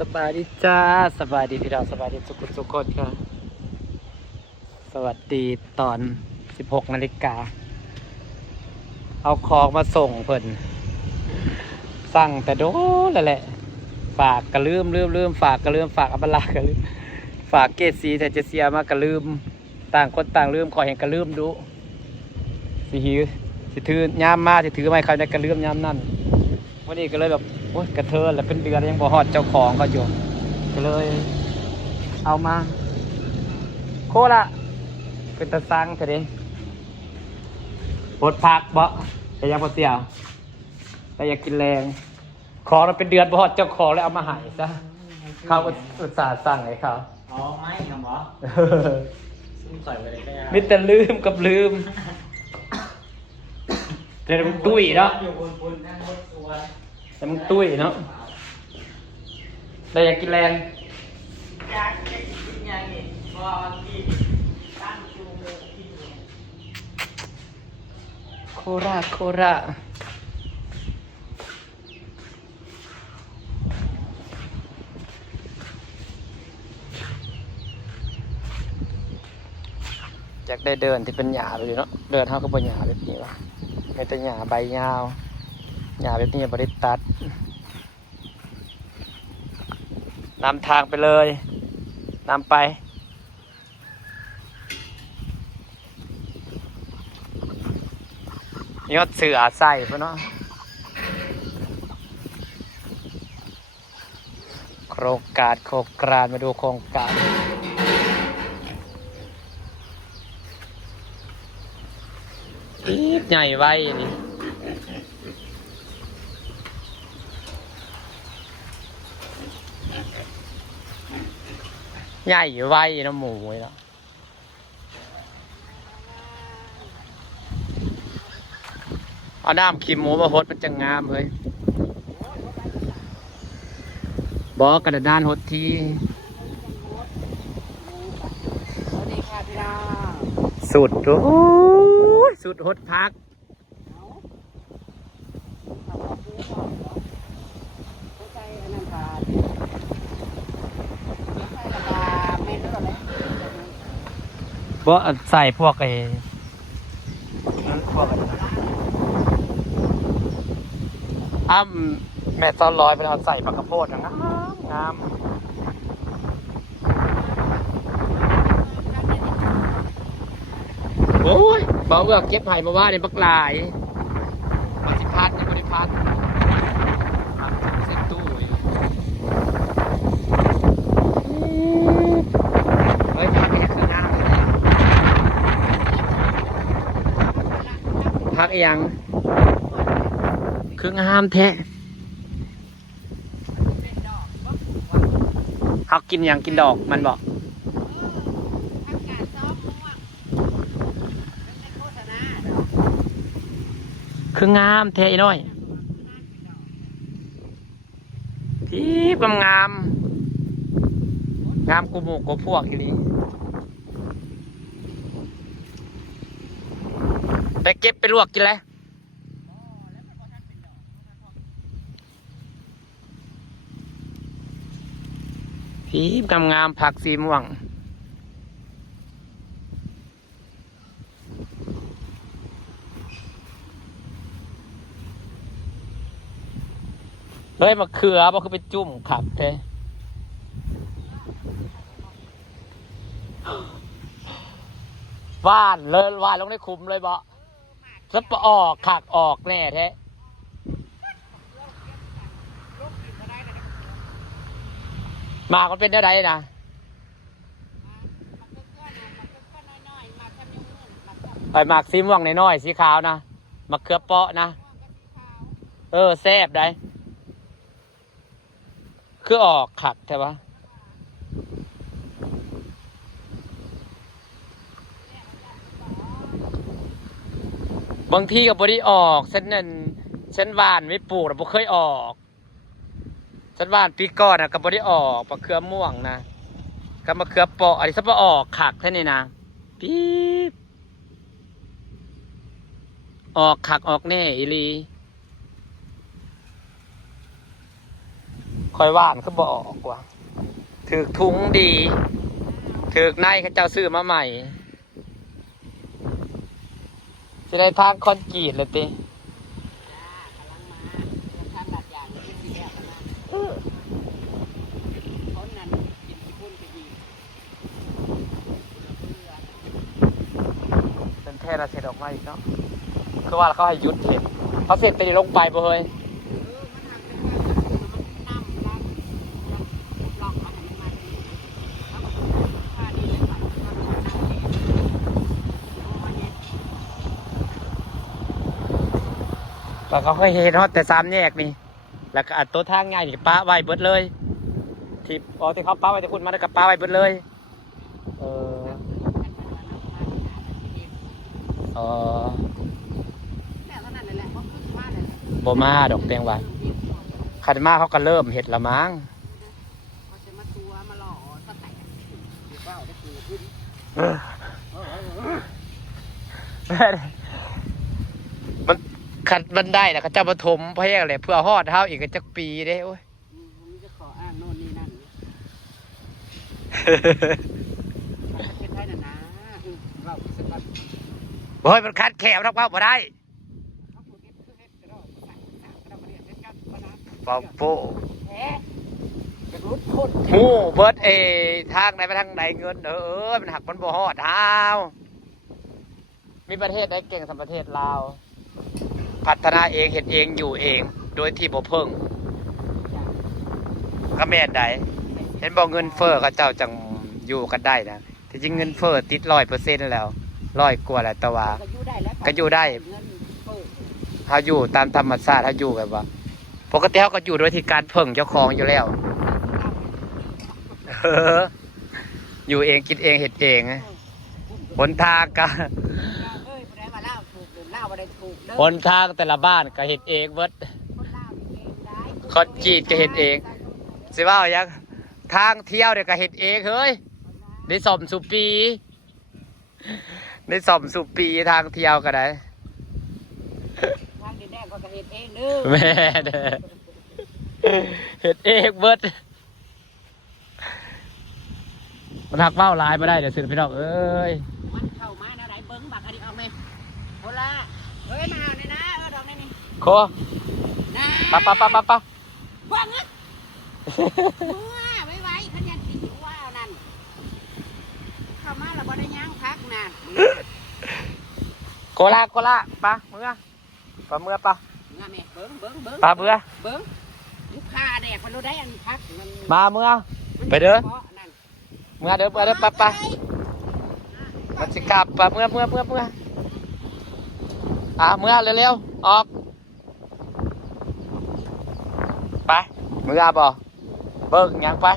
สบายดีจ้าสบายดีพี่น้องสบายดีทุกคนครับสวัสดีตอน 16 นาฬิกาเอาของมาส่งเพิ่นสั่งแต่โดนแล้วแหละฝากกระลืมฝากกระลืมฝากอัปลากระลืมฝากเกสีแต่จะเสียมากระลืมต่างคนต่างลืมขอเห็นกระลืมดูสิหิวสิถือย่ามมาสิถือไม่เขาได้กระลืมย่ามนั่นวันนี้ก็เลยแบบโอ๊ยกระเทินแล้วเป็นเดือนยังบ่ฮอดเจ้าของเขาอยู่ก็เลยเอามาโคละเป็นตะซังเถอะดิปดผักบ่แต่ยังบ่เสียวแต่อยากกินแรงของเราเป็นเดือนบ่ฮอดเจ้าของแล้วเอามาใหายซะเขาอุตส่าห์สั่งให้เขา อ๋อไม่ครับหมอซุ่มใส่ไปเลยก็ได้ มิแต่ลืมกับลืมแต่มึงตุ้ยเนาะ อยู่บนบนนั่งรถตัว แต่มึงตุ้ยเนาะแต่อยากกินแรง อยากจะกินยังนี่พอที่ตั้งจูงเลยที่อยู่ โคราชอยากได้เดินที่เป็นหญ้าไปอยู่เนาะเดินเท่ากับเป็นหญ้าแบบนี้วะไม่แต่หญ้าใบยาวหญ้าแบบนี้บริตัดนำทางไปเลยนำไปยอดเสือใส่พะเนาะโครงการมาดูโครงการอีกใหญ่ไว้อันนี้ใหญ่ไว้นะหมูไว้แล้วเอาด้ามขีมหมูมาหดมันจะงามเลยบอกกระดานหดทีสุดโอ้ยสุดหดพักบ่ใส่พวกไอ้พวกแม่ตอนลอยไปเอาใส่ปลากระโพดนะงามโอ้ยบอกว่าเก็บไผ่มาว่าในบักลายมาสิพัดในบริพัดเซ็ตตู้อยู่เฮ้ยพักนี่คืองามเลยพักยังคืองามแท้เขากินยังกินดอกมันบอกคืองามแท้อีน้อยที่งามกูหมูกูพวกอีนี้ไปเก็บไปลวกกินเลยที่งามผักสีม่วงเลยมะเขือบ่คือไปจุ่มขับเท่ว่านลงในคุมเลยบ่แล้วปออกขักออกแน่แท้หมากมันเป็นได้ไรนะไอหมากสีม่วงน้อยๆสีขาวนะมะเขือเปาะนะแซ่บได้คือออกขักใช่ปะบางทีกับบริออกฉันหวานไม่ปลูกแต่บ่เคยออกฉันหวานปีก่อนกับบริออกมะเขือม่วงนะกับมะเขือเปาะอันนี้ฉันบ่ออกขักแค่นี้นะปี๊บออกขักออกแน่อีลีข อยว่านก็บออกว่าถือทุงดีถือในเขาเจ้าซื้อมาใหม่จะได้ทางคอนกรีตเลยติเป็นแท่ระเสร็จออกมาอีกเนาะคือว่าเขาให้หยุดเห็นเขาเสร็จไปลงไปบ่เฮ้ยแล้วเขาเคยเห็นฮอดแต่3 แยกนี่แล้วก็อัดตัวทางง่ายนี่ป้าไว้เบิดเลยที่ที่เขาป้าไว้ที่คุณมาแล้วก็ป้าไว้เบิดเลยเออบ่มาดอกเตียงว่าขันมาเขาก็เริ่มเห็ดละมั้งมันขัดมันได้แล้วเขาจะมาถมเพื่ออะไรเพื่อฮอดเท้าอีกจักปีเด้โอ้ยจะขออ้างโน่นนี่นั่นเป็นไทยนะเราสักวัน เฮ้ยมันคัดแขวนักว่าบ่ได้ปอโป้หูเบิร์ดทางไหนไปทางไหนเงินมันหักมันบ่ฮอดเท้ามีประเทศได้เก่งสัมประเทศลาวพัฒนาเองเห็นเองอยู่เองโดยที่บ่เพิ่งก็แม่นใดเห็นบอกเงินเฟ้อเขาเจ้าจังอยู่กันได้นะที่จริงเงินเฟ้อติด100%แล้ว100 กว่าแล้วแต่ว่าก็อยู่ได้เขาอยู่ตามธรรมชาติเขาอยู่แบบว่าปกติเขาก็อยู่โดยที่การเพิ่งเจ้าของอยู่แล้วอยู่เองกินเองเห็ดเองหนทางก็หนทางแต่ละบ้านก็เห็ดเองเบิดคอนกรีตก็เห็ดเองสิว่าอย่างทางเที่ยวเนี่ยก็เห็ดเองเฮ้ยได้สมสุปีได้สมสุปีทางเที่ยวก็ได้ทางดินแดงก็เห็ดเองเด้อแม่เด้อเห็ดเองเบิดมันหักเบ้าลายมาได้เดี๋ยวสิพี่น้องเอ้ยมันเข้ามาแนวไหนเบิ้งบักอันนี้เอาไหมโหล่ะเฮ้ยมาเอาเนี่ยนะดอกนี่โคปะเบิ้งอ่ะไว้ขันยันติดว่านั่นเข้ามาแล้วบ่ได้ย่างพักนะโคลาปะเมื่อปะเมื่อปะเมื่อแม่เบิ้งปะเมื่อเบิ้งลูกค้าแดกมันรู้ได้อันพักมันมาเมื่อไปเด้อเมื่อเด้อปะมันสิกลับปะเมื่อเมื่อเมื่อเร็วออกไปเมื่อบ่เบิ้งยังไป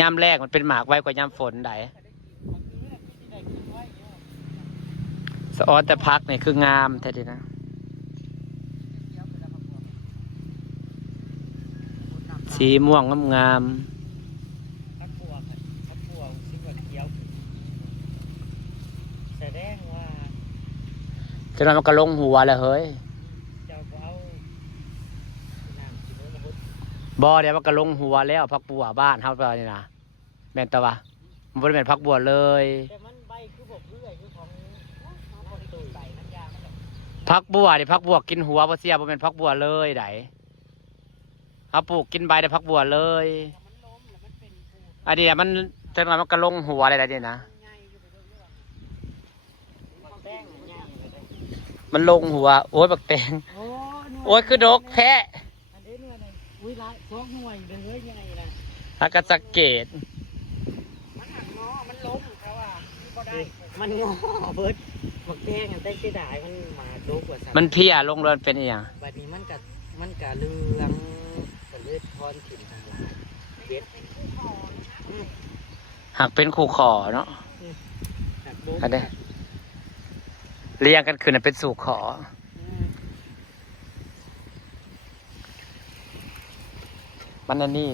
ยามแรกมันเป็นหมากไว้กว่ายามฝนได้สะออนแต่พักนี่คืองามแท้ดีนะสีม่วงงามแสดงว่าจะนอนมันก็ลงหัวเลยเฮ้ยบ่เดี๋ยวมันก็ลงหัวแล้วพักบัวบ้านเฮาไปนี่นะแม่นตะวะมันบ่ได้แม่นพักบัวเลยแต่มันใบคือบ่เรื่อยคือของใบน้ำยาพักบัวนี่พักบัวกินหัวบ่เสียบ่แม่นพักบัวเลยไดเฮาปลูกกินใบได้พักบัวเลยอันนี้มันจังหวะมันก็ลงหัวอะไรได้นะมันลงหัวโอ้ยบักแตงโอ้ยคือดกแท้อุ้ยละสองหน่วยเด้อยังไงล่ะอากาศเกตมันหักงอมันล้มเพราะว่าบ่ได้มันงอเบิดบักแตงได้เสียดายมันมาดกกว่าสัตว์มันเพี้ยลงเรือนเป็นอีหยังบัดนี้มันกะเรืองกะเลือดทอนถิ่นทางหลายเบ็ดหักเป็นคู่ขอเนาะอันนี้เรียงกันคือเป็นสู่ขอมันอันนี้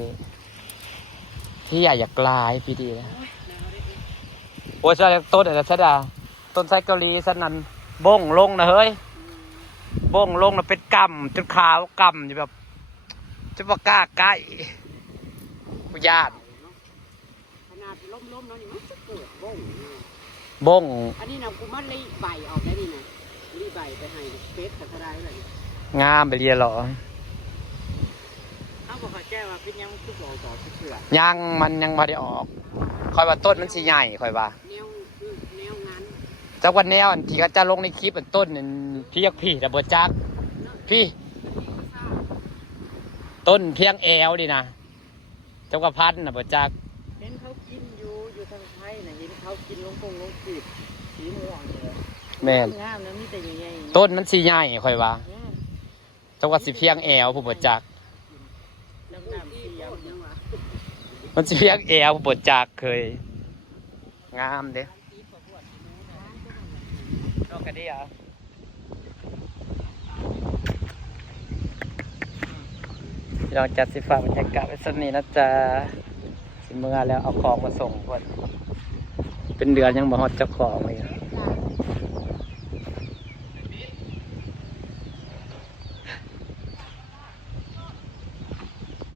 ที่อยากลายพี่ดีนะ อ้ยใช่ต้นอะไรชะดาต้นไทรเกาหลีสันนั้นบ้งลงนะเฮ้ยบ้งลงนะเป็นกำจนขาวกำอยู่แบบจะว่ากล้าใกล้กูญาติ ขนาดล้มๆเนาะนี่มันจะเกิดบ้ง บ้ง อันนี้นะกูมันรีใบออกได้นี่นะรีใบไปให้เฟสกับทรายเลย งามไปเรียนหรอ เอาบอกเขาแจ้ว่าเป็นยังคือบอกต่อเชื่อ ยังมันยังมาได้ออกคอยว่าต้นมันสีใหญ่คอยว่า แนวคือแนวงั้น จากวันแนวอันที่เขาจะลงในคลิปอันต้นนั่นพี่ยักพี่แต่บจักพี่ต้นเพียงแอวดินะเจ้ากระพันนะบจัก เห็นเขากินอยู่ทางไทยนะเห็นเขากินลงจีบสีม่วงเลย แม่น งามนะมีแต่ใหญ่ๆ ต้นมันสีใหญ่คอยว่าเจ้าว่าสิเพียงแอวผู้บจัก น้ำน้ำสียังวะ มันสิเพียงแอวผู้บจักเคยงามเด้นอกกันดิอ่ะลองจัดสิฟ้าบรรยากาศไว้สักนี้นะจ๊ะสิเมื่อแล้วเอาของมาส่งคนเป็นเดือนยังบ่ฮอดเจ้าของเลย